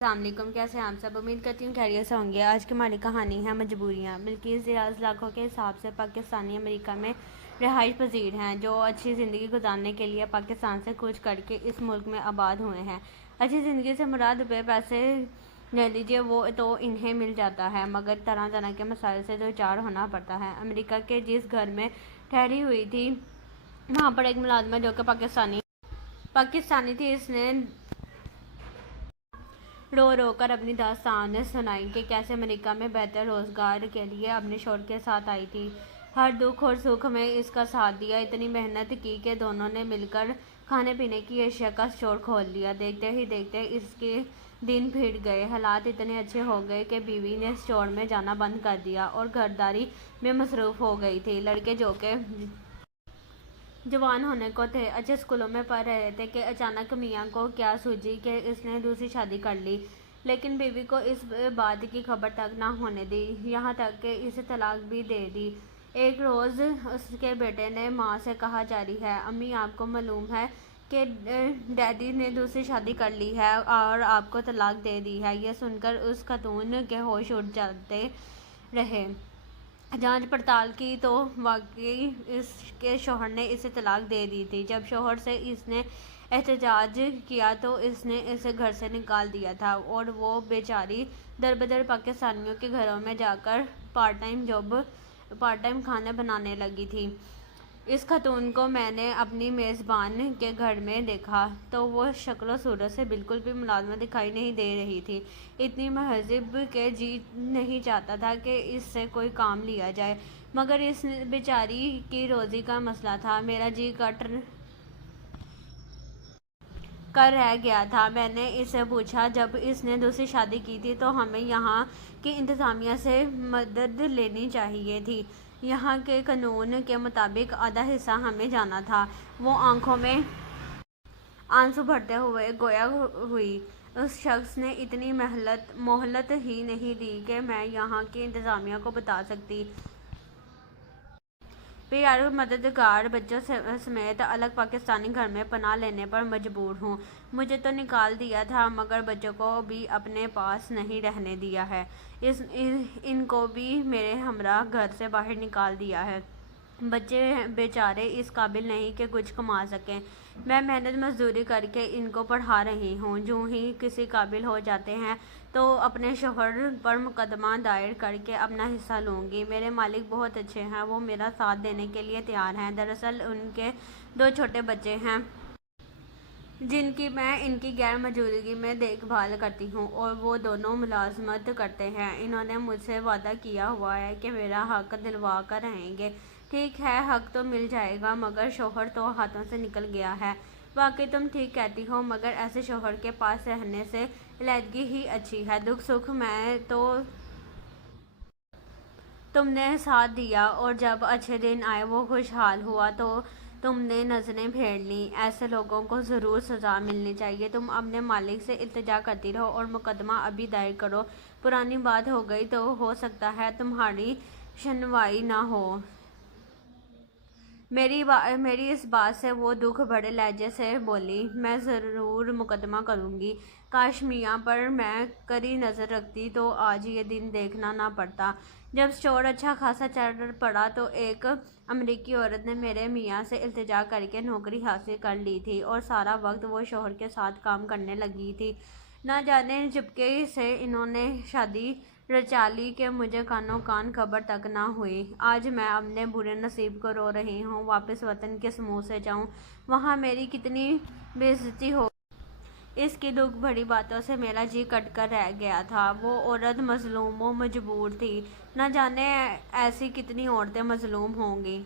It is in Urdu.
السلام علیکم، کیسے ہیں آپ سب؟ امید کرتی ہوں خیریت سے ہوں گے۔ آج کی ہماری کہانی ہے مجبوریاں۔ بلقیس ریاض لاکھوں کے حساب سے پاکستانی امریکہ میں رہائش پذیر ہیں، جو اچھی زندگی گزارنے کے لیے پاکستان سے کوچ کر کے اس ملک میں آباد ہوئے ہیں۔ اچھی زندگی سے مراد روپے پیسے لے لیجیے، وہ تو انہیں مل جاتا ہے، مگر طرح طرح کے مسائل سے دوچار ہونا پڑتا ہے۔ امریکہ کے جس گھر میں ٹھہری ہوئی تھی، وہاں پر ایک ملازمہ جو کہ پاکستانی تھی، اس نے رو رو کر اپنی داستان سنائی کہ کیسے امریکہ میں بہتر روزگار کے لیے اپنے شوہر کے ساتھ آئی تھی۔ ہر دکھ اور سکھ میں اس کا ساتھ دیا، اتنی محنت کی کہ دونوں نے مل کر کھانے پینے کی اشیاء کا اسٹور کھول لیا۔ دیکھتے ہی دیکھتے اس کے دن پھٹ گئے، حالات اتنے اچھے ہو گئے کہ بیوی نے اسٹور میں جانا بند کر دیا اور گھرداری میں مصروف ہو گئی تھی۔ لڑکے جو کہ جوان ہونے کو تھے، اچھے اسکولوں میں پڑھ رہے تھے کہ اچانک میاں کو کیا سوجی کہ اس نے دوسری شادی کر لی، لیکن بیوی کو اس بات کی خبر تک نہ ہونے دی، یہاں تک کہ اسے طلاق بھی دے دی۔ ایک روز اس کے بیٹے نے ماں سے کہا جاری ہے، امی آپ کو معلوم ہے کہ ڈیڈی نے دوسری شادی کر لی ہے اور آپ کو طلاق دے دی ہے۔ یہ سن کر اس خاتون کے ہوش اڑ جاتے رہے۔ جانچ پڑتال کی تو واقعی اس کے شوہر نے اسے طلاق دے دی تھی۔ جب شوہر سے اس نے احتجاج کیا تو اس نے اسے گھر سے نکال دیا تھا اور وہ بیچاری دربدر پاکستانیوں کے گھروں میں جا کر پارٹ ٹائم کھانے بنانے لگی تھی۔ اس خاتون کو میں نے اپنی میزبان کے گھر میں دیکھا تو وہ شکل و صورت سے بالکل بھی ملازمہ دکھائی نہیں دے رہی تھی، اتنی مہذب کہ جی نہیں چاہتا تھا کہ اس سے کوئی کام لیا جائے، مگر اس بیچاری کی روزی کا مسئلہ تھا۔ میرا جی کر رہ گیا تھا۔ میں نے اس سے پوچھا، جب اس نے دوسری شادی کی تھی تو ہمیں یہاں کی انتظامیہ سے مدد لینی چاہیے تھی، یہاں کے قانون کے مطابق آدھا حصہ ہمیں جانا تھا۔ وہ آنکھوں میں آنسو بھرتے ہوئے گویا ہوئی، اس شخص نے اتنی مہلت ہی نہیں دی کہ میں یہاں کی انتظامیہ کو بتا سکتی۔ پھر یار مددگار بچوں سمیت الگ پاکستانی گھر میں پناہ لینے پر مجبور ہوں۔ مجھے تو نکال دیا تھا، مگر بچوں کو بھی اپنے پاس نہیں رہنے دیا ہے، ان کو بھی میرے ہمراہ گھر سے باہر نکال دیا ہے۔ بچے بیچارے اس قابل نہیں کہ کچھ کما سکیں، میں محنت مزدوری کر کے ان کو پڑھا رہی ہوں۔ جوں ہی کسی قابل ہو جاتے ہیں تو اپنے شوہر پر مقدمہ دائر کر کے اپنا حصہ لوں گی۔ میرے مالک بہت اچھے ہیں، وہ میرا ساتھ دینے کے لیے تیار ہیں۔ دراصل ان کے 2 چھوٹے بچے ہیں جن کی میں ان کی غیر موجودگی میں دیکھ بھال کرتی ہوں، اور وہ دونوں ملازمت کرتے ہیں۔ انہوں نے مجھ سے وعدہ کیا ہوا ہے کہ میرا حق دلوا کر رہیں گے۔ ٹھیک ہے، حق تو مل جائے گا، مگر شوہر تو ہاتھوں سے نکل گیا ہے۔ واقعی تم ٹھیک کہتی ہو، مگر ایسے شوہر کے پاس رہنے سے علیحدگی ہی اچھی ہے۔ دکھ سکھ میں تو تم نے ساتھ دیا، اور جب اچھے دن آئے وہ خوشحال ہوا تو تم نے نظریں پھیر لیں۔ ایسے لوگوں کو ضرور سزا ملنی چاہیے۔ تم اپنے مالک سے التجا کرتی رہو اور مقدمہ ابھی دائر کرو، پرانی بات ہو گئی تو ہو سکتا ہے تمہاری شنوائی نہ ہو۔ میری اس بات سے وہ دکھ بھرے لہجے سے بولی، میں ضرور مقدمہ کروں گی۔ کاش میاں پر میں کڑی نظر رکھتی تو آج یہ دن دیکھنا نہ پڑتا۔ جب اسٹور اچھا خاصا چل پڑا تو ایک امریکی عورت نے میرے میاں سے التجا کر کے نوکری حاصل کر لی تھی اور سارا وقت وہ شوہر کے ساتھ کام کرنے لگی تھی۔ نہ جانے چپکے سے انہوں نے شادی رچا لی کہ مجھے کانوں کان خبر تک نہ ہوئی۔ آج میں اپنے برے نصیب کو رو رہی ہوں۔ واپس وطن کس منہ سے جاؤں، وہاں میری کتنی بے عزتی ہوگی۔ اس کی دکھ بھری باتوں سے میرا جی کٹ کر رہ گیا تھا۔ وہ عورت مظلوم و مجبور تھی، نہ جانے ایسی کتنی عورتیں مظلوم ہوں گی۔